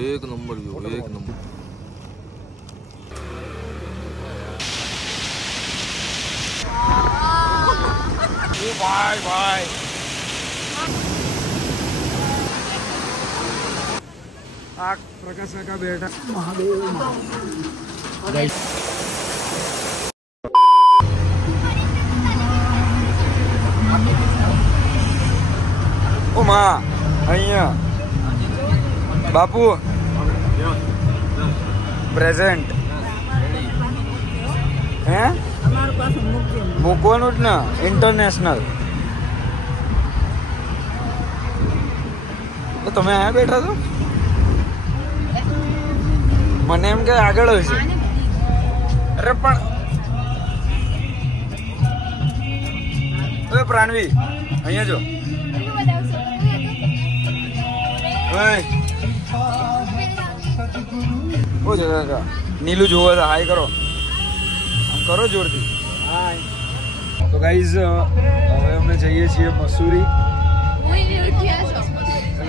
एक number view, एक नंबर। भाई भाई आग प्रकाश का बेटा महादेव ओ माँ અહીંયા બાપુ પ્રેઝન્ટ હે મૂકવાનું જ ને ઇન્ટરનેશનલ તો તમે અહીંયા બેઠા છો મને એમ કે આગળ હશે અરે પણ ઓય પ્રાણવી અહીંયા જો नीलू जो हाय करो हम करो जोर थी तो गाइज હવે અમે જઈએ છીએ મસૂરી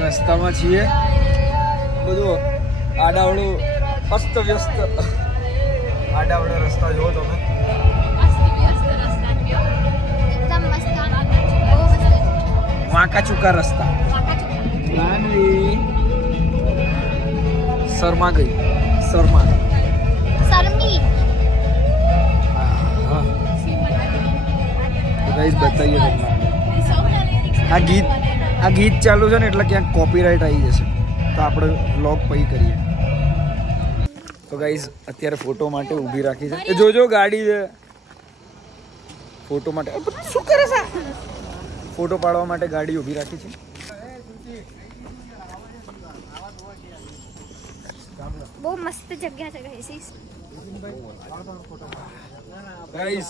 રસ્તામાં છીએ બધું આડાવડું અસ્ત વ્યસ્ત આડાવડો રસ્તા જોવો તમે વાંકા ચૂકા રસ્તા शर्मा गई शर्मा शर्मी हाँ तो गाइस बताइए તમને આ ગીત ચાલુ છે ને એટલે ક્યાંક કોપીરાઇટ આવી જશે તો આપણે વ્લોગ પછી કરીએ તો ગાઈસ અત્યારે ફોટો માટે ઊભી રાખી છે એ જોજો ગાડી છે ફોટો માટે શું કરે છે ફોટો પાડવા માટે ગાડી ઊભી રાખી છે બહુ મસ્ત જગ્યા છે ગાઈસ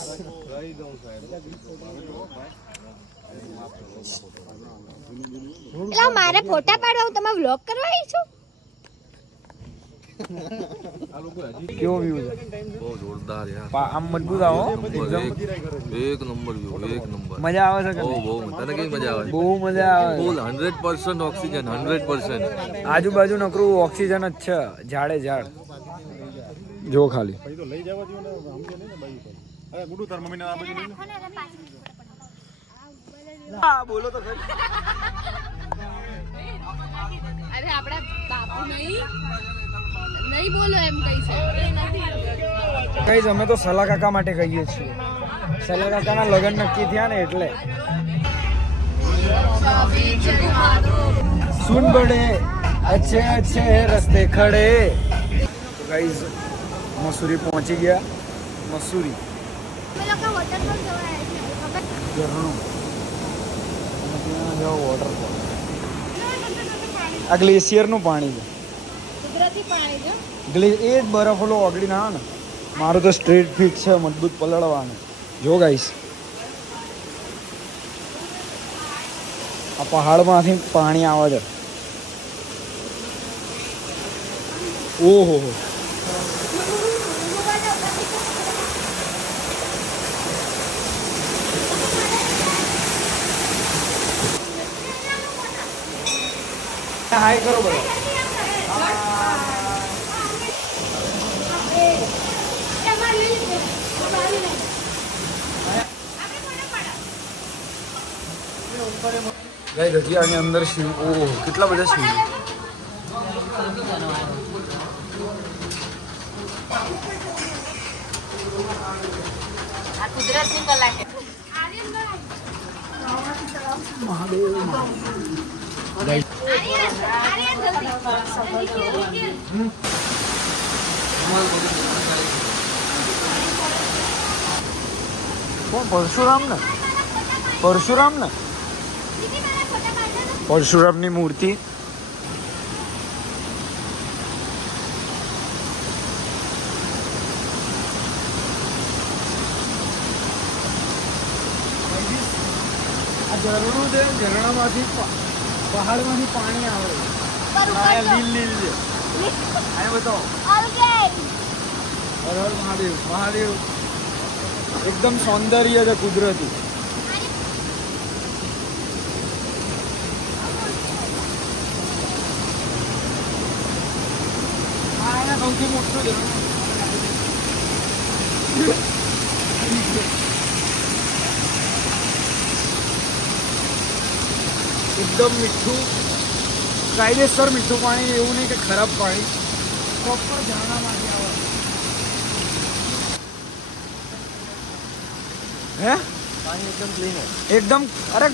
એટલે મારે ફોટા પાડવા હું તમે વ્લોગ કરવા આવી છો કેવો વ્યૂ છે બહુ જોરદાર યાર આમ મજબૂત આવો એક નંબર વ્યૂ, એક નંબર। મજા આવે છે કે બહુ તને કઈ મજા આવે? બહુ મજા આવે ફૂલ 100% ઓક્સિજન 100%। આજુબાજુ નકરું ઓક્સિજન જ છે ઝાડે ઝાડ જો ખાલી લઈ જવા દો ને સમજે નહીં ને બાઈ અરે ગુડુ તાર મમ્મીને આ બાજુ લઈ હા બોલો તો ખરી અરે આપડા બાપુ નહીં બોલો એમ કઈ છે કઈ અમે તો સલા કાકા માટે કહીએ છીએ સલા કાકાના લગ્ન નક્કી થયા ને એટલે સુન બડે अच्छे अच्छे रस्ते खड़े तो गाइस मसूरी पहुंची गया मसूरी झरણું वॉटरफॉल આ ગ્લેશિયરનું પાણી છે કુદરતી પાણી છે એ જ બરફ ઓલો ઓગળી ના આવે ને મારું તો સ્ટ્રેટ ફિટ છે મજબૂત પલળવાનું જો ગાઈસ આ પહાડમાંથી પાણી આવે છે ઓહો હાય કરો બધા ગાઈસ હજી આની અંદર શિવ ઓહો કેટલા બધા શિવ કુદરતની કલા છે મહાદેવ કોણ પરશુરામ ને પરશુરામની મૂર્તિ ઝરણું છે ઝરણામાંથી પહાડમાંથી પાણી આવે લીલ છે આ બતાવો હર હર મહાદેવ મહાદેવ એકદમ સૌંદર્ય છે કુદરતી સૌથી મોટું છે એકદમ મીઠું કાયદેસર મીઠું પાણી, એવું નહીં કે ખરાબ પાણી, પ્રોપર ઝરણામાંથી આવે. હે પાણી એકદમ ક્લીન હોય એકદમ. અરે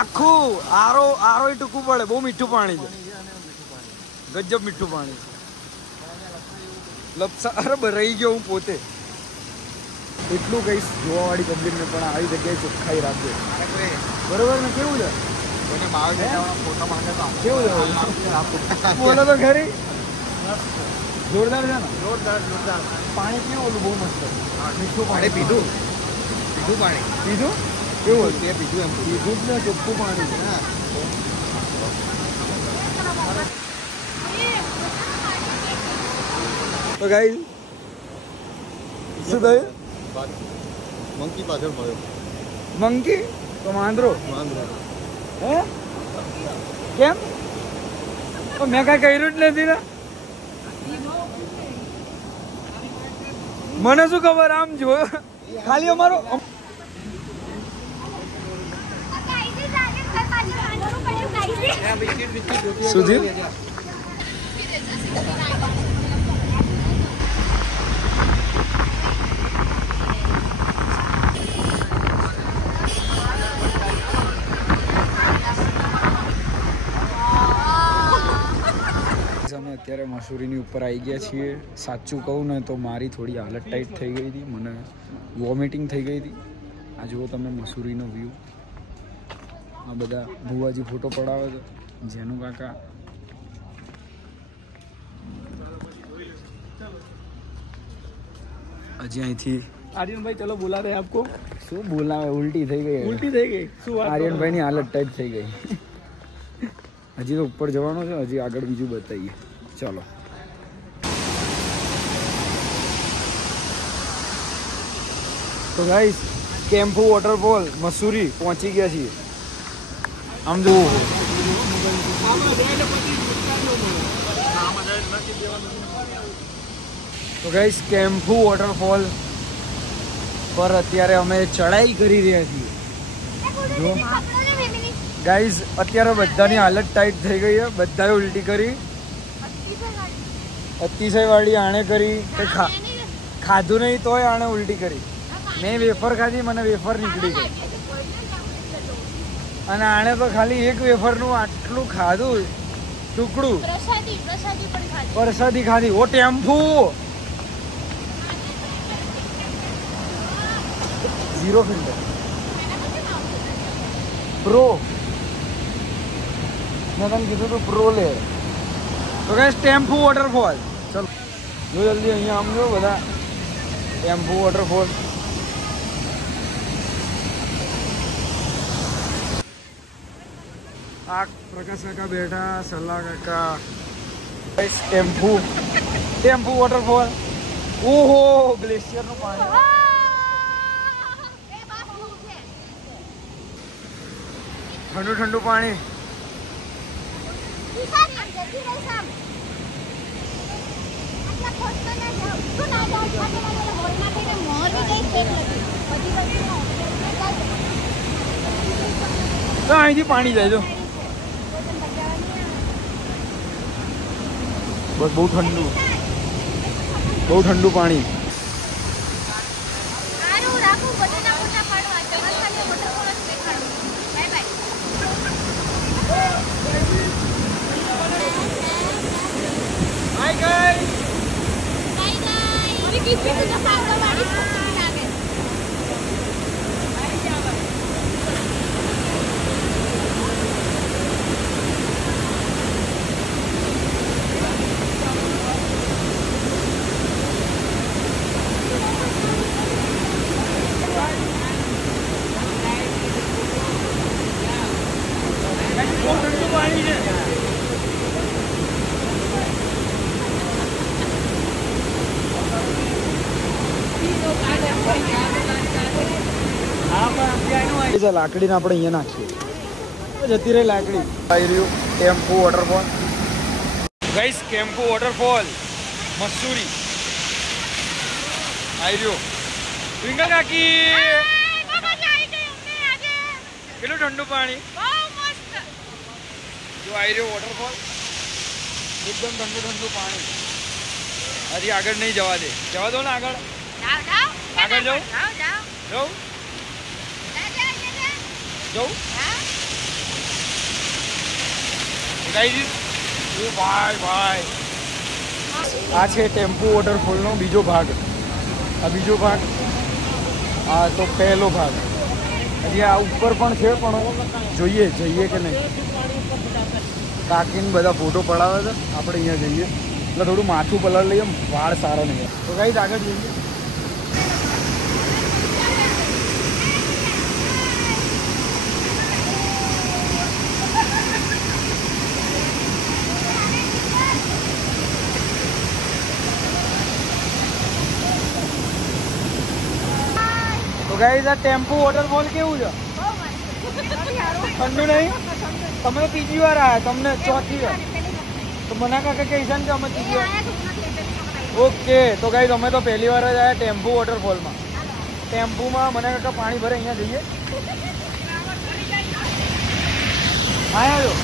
આખું આરો ટૂંકું પડે, બહુ મીઠું પાણી છે, ગજબ મીઠું પાણી છે. લપસા અરે રહી ગયો હું પોતે. એટલું કહીશ જોવાવાળી પબ્લિકને પણ આવી જગ્યાએ ચોખ્ખાઈ રાખજો, બરોબર ને? કેવું છે કેવું છે બોલો તો ખરી. જોરદાર છે ને? જોરદાર. પાણી કેવું ઓલું? બહુ મસ્ત મીઠું પાણી. પીધું પાણી પીધું કેવું તે પીધું એમ પીધું જ ને ચોખ્ખું પાણી છે. તો ગાઈસ શું થયું? મંકી પાછળ મળ્યો. મંકી તો વાંદરો હે કેમ? મેં કાંઈ કર્યું જ નથી ને. મને શું ખબર? આમ જો ખાલી અમારો શું થયું? અમે અત્યારે મસૂરીની ઉપર આવી ગયા છીએ. સાચું કહું ને તો મારી થોડી હાલત ટાઈટ થઈ ગઈ હતી, મને વોમિટિંગ થઈ ગઈ હતી. આ જુઓ તમે મસૂરીનો વ્યૂ. આ બધા ભુવાજી ફોટો પડાવે છે, જેનું કાકા હજી અહીંથી. आर्यन भाई चलो बुला रहे हैं आपको. શું બોલાવે? ઉલટી થઈ ગઈ. उल्टी થઈ ગઈ. શું વાત? આર્યનભાઈ ની હાલત ટાઈટ થઈ ગઈ. હજી તો ઉપર જવાનું છે, હજી આગળ બીજું બતાવીએ. ચાલો. તો ગાઈસ કેમ્પુ વોટરફોલ મસૂરી પહોંચી ગયા છીએ. આમ જો તો ગાઈસ કેમ્પુ વોટરફોલ પર અત્યારે અમે ચડાઈ કરી રહ્યા છીએ. જો ગાઈઝ અત્યારે બધાની હાલત ટાઈટ થઈ ગઈ છે, બધાએ ઉલટી કરી. અતિશય વાળી આણે કરી, ખાધું નહીં તોય આણે ઉલટી કરી. મેં વેફર ખાધી, મને વેફર નીકળી ગઈ, અને આણે તો ખાલી એક વેફરનું આટલું ખાધું ટુકડું. પ્રસાદી ખાધી. ઓ ટેમ્પુ 0 ફિલ્ટર પ્રો. મેં તને કીધું તું પ્રો લે. તો ગાઈસ ટેમ્પુ વોટરફોલ. ચલો જો જલ્દી અહીંયા આમ જો બધા. Tempo waterfall. આ પ્રકાશ કાકા બેઠા, સલ્લા કાકા. Guys tempo waterfall. ઓહો ગ્લેશિયરનું પાણી. ઠંડુ ઠંડુ પાણી. અહીંથી પાણી જાય જો. બસ બહુ ઠંડુ પાણી. લાકડીને આપણે અહીંયા નાખીએ, જતી રહી લાકડી. આવી રહ્યું કેમ્પુ વોટરફોલ. ગાઈસ કેમ્પુ વોટરફોલ મસૂરી આવી રહ્યો ટ્વિંકલ કાકી કેટલું ઠંડુ પાણી જો આવી રહ્યો વોટરફોલ એકદમ ઠંડુ પાણી હજી આગળ નહીં જવા દે જવા દો ને આગળ જાઉં ભાઈ આ છે ટેમ્પો વોટરફોલનો બીજો ભાગ આ બીજો ભાગ આ તો પહેલો ભાગ હજી આ ઉપર પણ છે પણ જઈએ કે નહીં કાકીને બધા ફોટો પડાવે છે આપણે અહીંયા જઈએ એટલે થોડું માથું પલળ લઈએ વાળ સારા નહીં તો ગાઈસ આગળ જઈએ ગાઈસ આ ટેમ્પો વોટરફોલ કેવું છે ઠંડુ નહીં તમે ત્રીજી વાર આવ્યા તમને ચોથી વાર તો મના કાકા કહે છે ને કે અમે ત્રીજી વાર ઓકે તો ગાઈસ અમે તો પહેલી વાર જ આવ્યા ટેમ્પો વોટરફોલમાં ટેમ્પોમાં મના કાકા પાણી ભરે અહીંયા જઈએ આવ્યો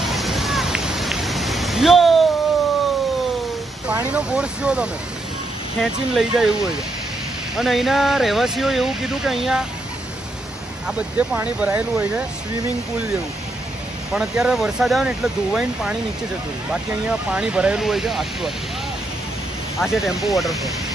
યો પાણીનો ફોર્સ જુઓ તમે ખેંચીને લઈ જાય એવું હોય છે અને અહીંના રહેવાસીઓ એવું કીધું કે અહીંયા આ બધે પાણી ભરાયેલું હોય છે સ્વિમિંગ પુલ જેવું પણ અત્યારે વરસાદ આવે ને એટલે ધોવાઈને પાણી નીચે જતું હોય બાકી અહીંયા પાણી ભરાયેલું હોય છે આટલું આ છે ટેમ્પો વોટરફોલ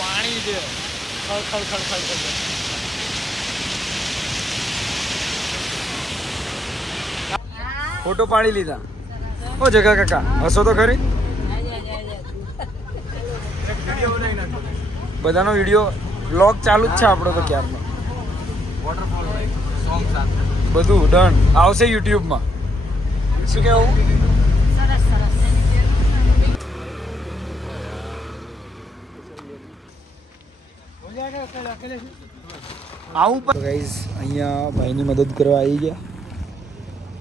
પાણી છે ફોટો પાડી લીધા ઓ જગા કાકા હસો તો ખરી બધાનો વિડીયો બ્લોગ ચાલુ જ છે આપણો તો ક્યારનો બધું ડન આવશે યુટ્યુબમાં શું કેવું આવું પણ ગાઈઝ અહીંયા ભાઈની મદદ કરવા આવી ગયા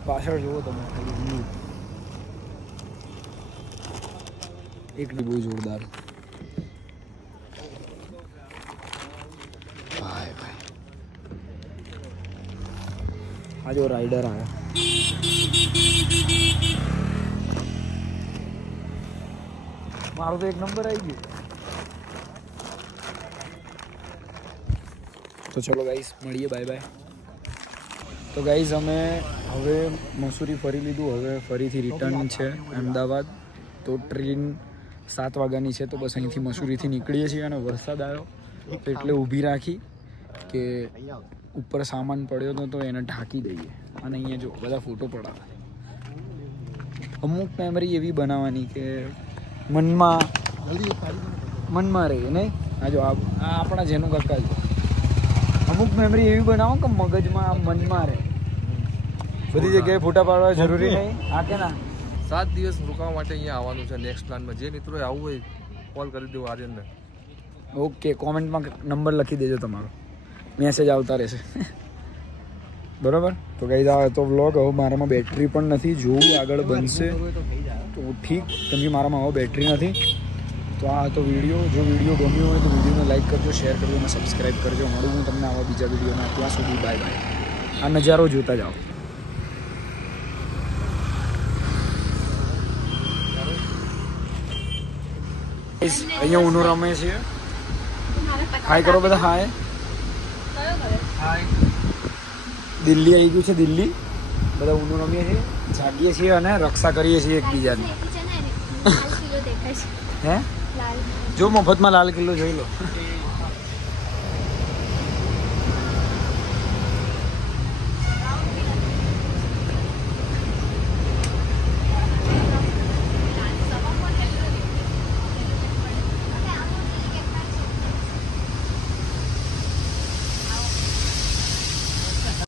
પાછળ જુઓ તમે ખાલી એક બહુ જોરદાર ભાઈ આ જો રાઈડર આવ્યા મારું તો એક નંબર આવી ગયો તો ચલો ગાઈસ મળીએ બાય બાય તો ગાઈઝ અમે હવે મસૂરી ફરી લીધું હવે ફરીથી રિટર્ન છે અમદાવાદ તો ટ્રેન 7 વાગ્યાની છે તો બસ અહીંથી મસૂરીથી નીકળીએ છીએ અને વરસાદ આવ્યો તો એટલે ઊભી રાખી કે ઉપર સામાન પડ્યો હતો તો એને ઢાંકી દઈએ અને અહીંયા જો બધા ફોટો પડાવે અમુક મેમરી એવી બનાવવાની કે મનમાં રહે નહીં આ જો આ આપણા જેનું કાકા છે અમુક મેમરી એવી બનાવો કે મગજમાં મનમાં રહે બધી જગ્યાએ ફોટા પાડવા જરૂરી નહીં હા કે ના 7 દિવસ રોકાવા માટે અહીંયા આવવાનું છે નેક્સ્ટ પ્લાનમાં જે મિત્રોએ આવવું હોય કોલ કરી દેવો આર્યનને ઓકે કોમેન્ટમાં નંબર લખી દેજો તમારો મેસેજ આવતા રહેશે બરાબર તો ગાઈઝ આ તો વ્લોગ હવે મારામાં બેટરી પણ નથી જોવું આગળ બનશે તો ઠીક કેમ કે મારામાં હવે બેટરી નથી તો આ તો વિડીયો જો વિડીયો ગમ્યો હોય તો વિડીયોને લાઈક કરજો શેર કરજો અને સબસ્ક્રાઈબ કરજો મળું હું તમને આવા બીજા વિડીયોમાં ત્યાં સુધી બાય બાય આ નજારો જોતા જાઓ અહીંયા ઊનો રમે છે હાય કરો બધા હાય દિલ્હી આવી ગયું છે દિલ્હી બધા ઊનો રમીએ છીએ જાગીએ છીએ અને રક્ષા કરીએ છીએ એકબીજાની હે જો મફતમાં લાલ કિલ્લો જોઈ લો